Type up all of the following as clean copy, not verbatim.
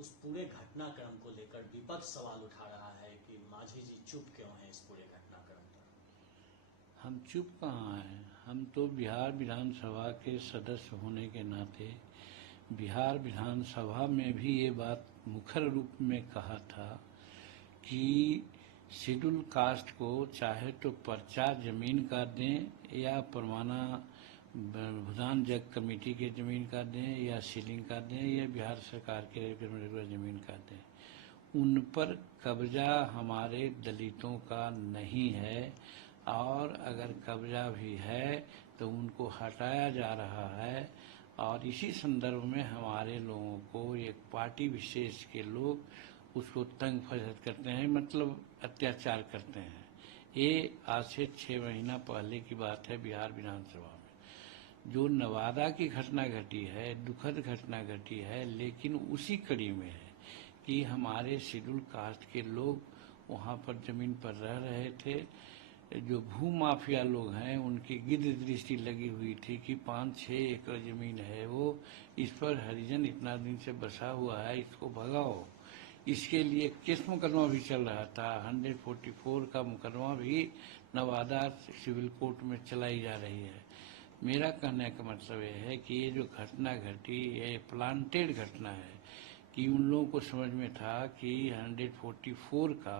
उस पूरे घटनाक्रम को लेकर विपक्ष सवाल उठा रहा है कि मांझी जी चुप क्यों हैं इस पूरे घटनाक्रम पर। हम चुप कहाँ हैं। हम तो बिहार विधानसभा के सदस्य होने के नाते बिहार विधानसभा में भी ये बात मुखर रूप में कहा था कि शेड्यूल कास्ट को चाहे तो पर्चा जमीन का दें या परवाना भूदान जग कमेटी के जमीन का दें या सीलिंग का दें या बिहार सरकार के रेगुलर जमीन का दें, उन पर कब्जा हमारे दलितों का नहीं है और अगर कब्जा भी है तो उनको हटाया जा रहा है। और इसी संदर्भ में हमारे लोगों को एक पार्टी विशेष के लोग उसको तंग फसद करते हैं, मतलब अत्याचार करते हैं। ये आज से 6 महीना पहले की बात है। बिहार विधानसभा में जो नवादा की घटना घटी है, दुखद घटना घटी है, लेकिन उसी कड़ी में है कि हमारे शेड्यूल कास्ट के लोग वहाँ पर जमीन पर रह रहे थे। जो भू माफिया लोग हैं उनकी गिद्ध दृष्टि लगी हुई थी कि 5-6 एकड़ जमीन है वो, इस पर हरिजन इतना दिन से बसा हुआ है, इसको भगाओ। इसके लिए केस मुकदमा भी चल रहा था। 144 का मुकदमा भी नवादा सिविल कोर्ट में चलाई जा रही है। मेरा कहने का मतलब ये है कि ये जो घटना घटी ये प्लांटेड घटना है कि उन लोगों को समझ में था कि 144 का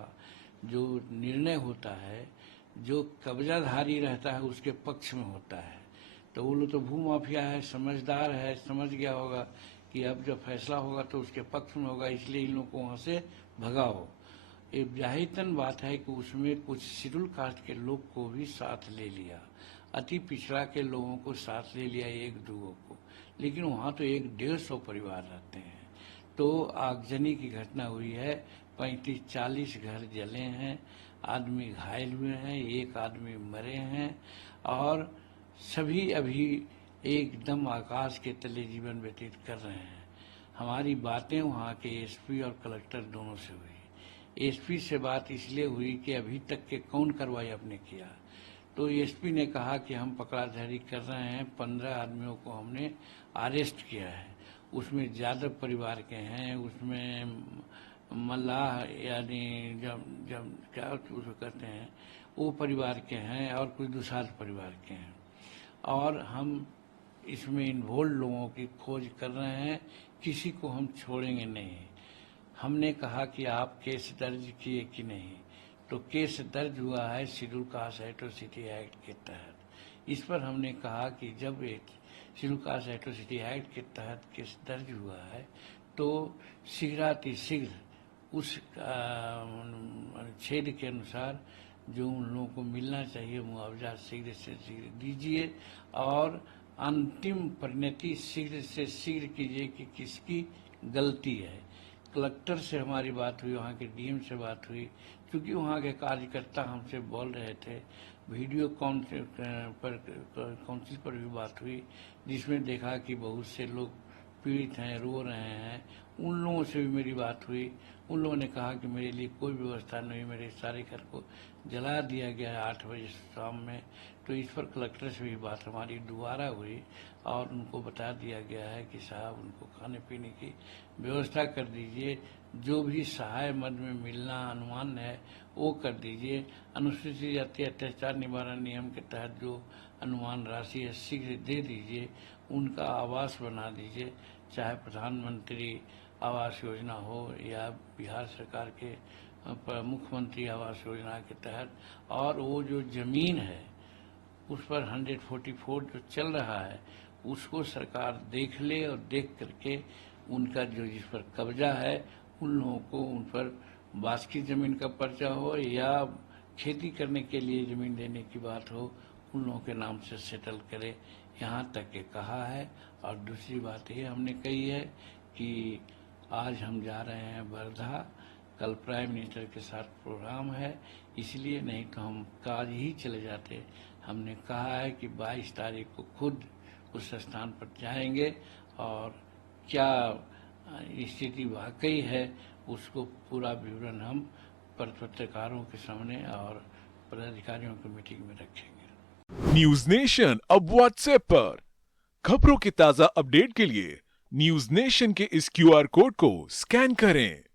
जो निर्णय होता है, जो कब्जाधारी रहता है उसके पक्ष में होता है। तो वो लोग तो भू माफिया है, समझदार है, समझ गया होगा कि अब जब फैसला होगा तो उसके पक्ष में होगा, इसलिए इन लोगों को वहाँ से भगाओ। ये जाहिरतन बात है कि उसमें कुछ शेड्यूल कास्ट के लोग को भी साथ ले लिया, अति पिछड़ा के लोगों को साथ ले लिया, 1-2 को, लेकिन वहाँ तो 150-150 परिवार रहते हैं। तो आगजनी की घटना हुई है, 35-40 घर जले हैं, आदमी घायल हुए हैं, 1 आदमी मरे हैं और सभी अभी एकदम आकाश के तले जीवन व्यतीत कर रहे हैं। हमारी बातें वहाँ के एसपी और कलेक्टर दोनों से हुई। एसपी से बात इसलिए हुई कि अभी तक के कौन कार्रवाई आपने किया, तो एसपी ने कहा कि हम पकड़ाधारी कर रहे हैं, 15 आदमियों को हमने अरेस्ट किया है। उसमें यादव परिवार के हैं, उसमें मल्लाह यानी जब क्या उसको कहते हैं वो परिवार के हैं और कुछ दुसाध परिवार के हैं। और हम इसमें इन्वॉल्व लोगों की खोज कर रहे हैं, किसी को हम छोड़ेंगे नहीं। हमने कहा कि आप केस दर्ज किए कि नहीं, तो केस दर्ज हुआ है शेड्यूल कास्ट एट्रोसिटी एक्ट के तहत। इस पर हमने कहा कि जब शेड्यूल कास्ट एट्रोसिटी एक्ट के तहत केस दर्ज हुआ है तो शीघ्रातिशीघ्र उस छेद के अनुसार जो उन लोगों को मिलना चाहिए मुआवजा शीघ्र से शीघ्र दीजिए और अंतिम परिणति शीघ्र से शीघ्र कीजिए कि किसकी गलती है। कलेक्टर से हमारी बात हुई, वहाँ के डीएम से बात हुई, क्योंकि वहाँ के कार्यकर्ता हमसे बोल रहे थे। वीडियो काउंसिल पर भी बात हुई जिसमें देखा कि बहुत से लोग पीड़ित हैं, रो रहे हैं। उन लोगों से भी मेरी बात हुई। उन लोगों ने कहा कि मेरे लिए कोई व्यवस्था नहीं, मेरे सारे घर को जला दिया गया है 8 बजे शाम में। तो इस पर कलेक्टर से भी बात हमारी दोबारा हुई और उनको बता दिया गया है कि साहब उनको खाने पीने की व्यवस्था कर दीजिए, जो भी सहाय मद में मिलना अनुमान है वो कर दीजिए। अनुसूचित जाति अत्याचार निवारण नियम के तहत जो अनुमान राशि है शीघ्र दे दीजिए, उनका आवास बना दीजिए, चाहे प्रधानमंत्री आवास योजना हो या बिहार सरकार के मुख्यमंत्री आवास योजना के तहत। और वो जो जमीन है उस पर 144 जो चल रहा है उसको सरकार देख ले और देख करके उनका जो जिस पर कब्जा है उन लोगों को उन पर बासकी जमीन का पर्चा हो या खेती करने के लिए जमीन देने की बात हो, उन लोगों के नाम से सेटल करे, यहाँ तक के कहा है। और दूसरी बात ये हमने कही है कि आज हम जा रहे हैं वर्धा, कल प्राइम मिनिस्टर के साथ प्रोग्राम है, इसलिए नहीं तो हम काज ही चले जाते। हमने कहा है कि 22 तारीख को खुद उस स्थान पर जाएंगे और क्या स्थिति वाकई है उसको पूरा विवरण हम पत्रकारों के सामने और पदाधिकारियों की मीटिंग में रखेंगे। न्यूज नेशन अब व्हाट्सएप पर खबरों के ताजा अपडेट के लिए न्यूज नेशन के इस क्यूआर कोड को स्कैन करें